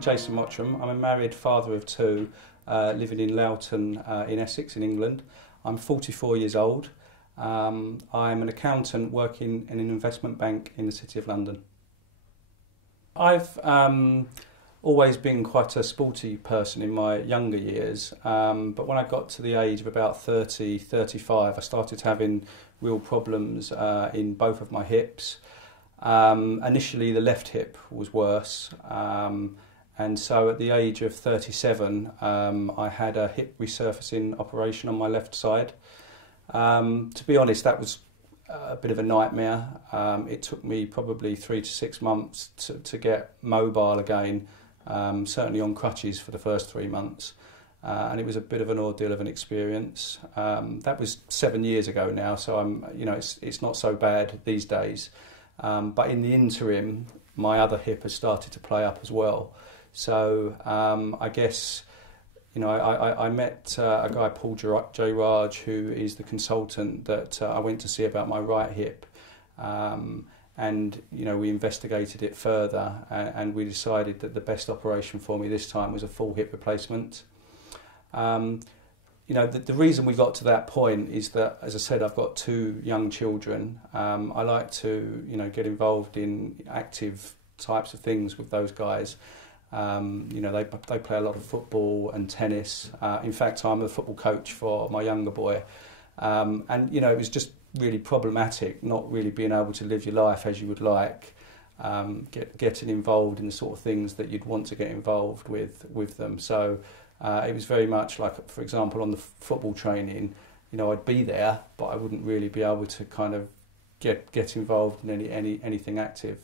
Jason Mottram. I'm a married father of two, living in Loughton in Essex in England. I'm 44 years old. I'm an accountant working in an investment bank in the City of London. I've always been quite a sporty person in my younger years, but when I got to the age of about 30, 35, I started having real problems in both of my hips. Initially the left hip was worse, and so at the age of 37 I had a hip resurfacing operation on my left side. To be honest, that was a bit of a nightmare. It took me probably 3 to 6 months to get mobile again, certainly on crutches for the first 3 months, and it was a bit of an ordeal of an experience. That was 7 years ago now, so it's not so bad these days. But in the interim, my other hip has started to play up as well. So I guess, I met a guy, Paul J. Raj, who is the consultant that I went to see about my right hip. And we investigated it further, and we decided that the best operation for me this time was a full hip replacement. The reason we got to that point is that, as I said, I've got 2 young children. I like to, get involved in active types of things with those guys. They play a lot of football and tennis. In fact, I'm the football coach for my younger boy. It was just really problematic not really being able to live your life as you would like, getting involved in the sort of things that you'd want to get involved with them. So it was very much like, for example, on the football training, I'd be there, but I wouldn't really be able to kind of get involved in anything active.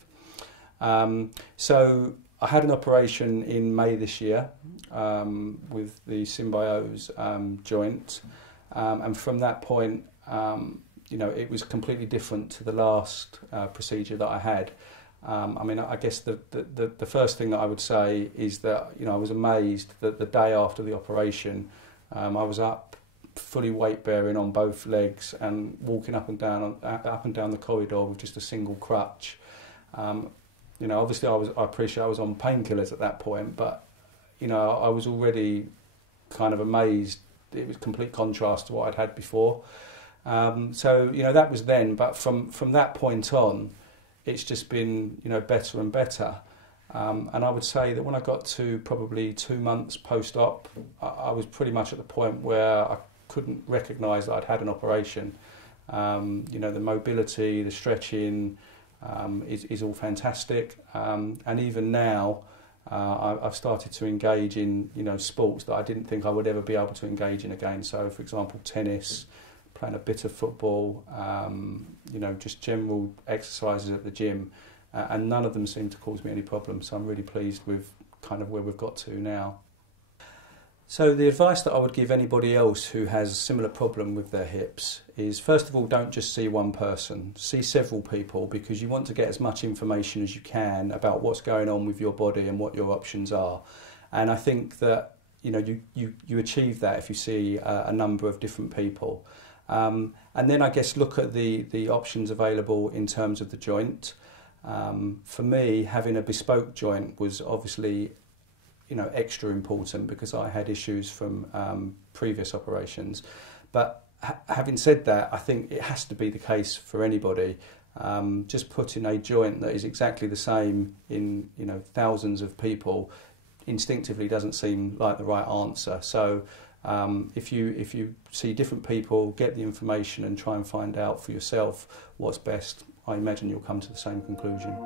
So I had an operation in May this year with the Symbios joint, and from that point, it was completely different to the last procedure that I had. I guess the first thing that I would say is that I was amazed that the day after the operation, I was up fully weight bearing on both legs and walking up and down the corridor with just a single crutch. Obviously I appreciate I was on painkillers at that point, but I was already kind of amazed. It was complete contrast to what I'd had before. That was then, but from that point on, it's just been better and better. And I would say that when I got to probably 2 months post-op, I was pretty much at the point where I couldn't recognise that I'd had an operation. The mobility, the stretching is all fantastic. And even now, I've started to engage in sports that I didn't think I would ever be able to engage in again. So, for example, tennis, playing a bit of football, just general exercises at the gym, and none of them seem to cause me any problems. So I'm really pleased with kind of where we've got to now. So the advice that I would give anybody else who has a similar problem with their hips is, first of all, don't just see one person, see several people, because you want to get as much information as you can about what's going on with your body and what your options are. And I think that you achieve that if you see a number of different people. And then I guess look at the options available in terms of the joint. For me, having a bespoke joint was obviously extra important because I had issues from previous operations. But having said that, I think it has to be the case for anybody. Just putting a joint that is exactly the same in thousands of people instinctively doesn't seem like the right answer. So if you see different people, get the information and try and find out for yourself what's best, I imagine you'll come to the same conclusion.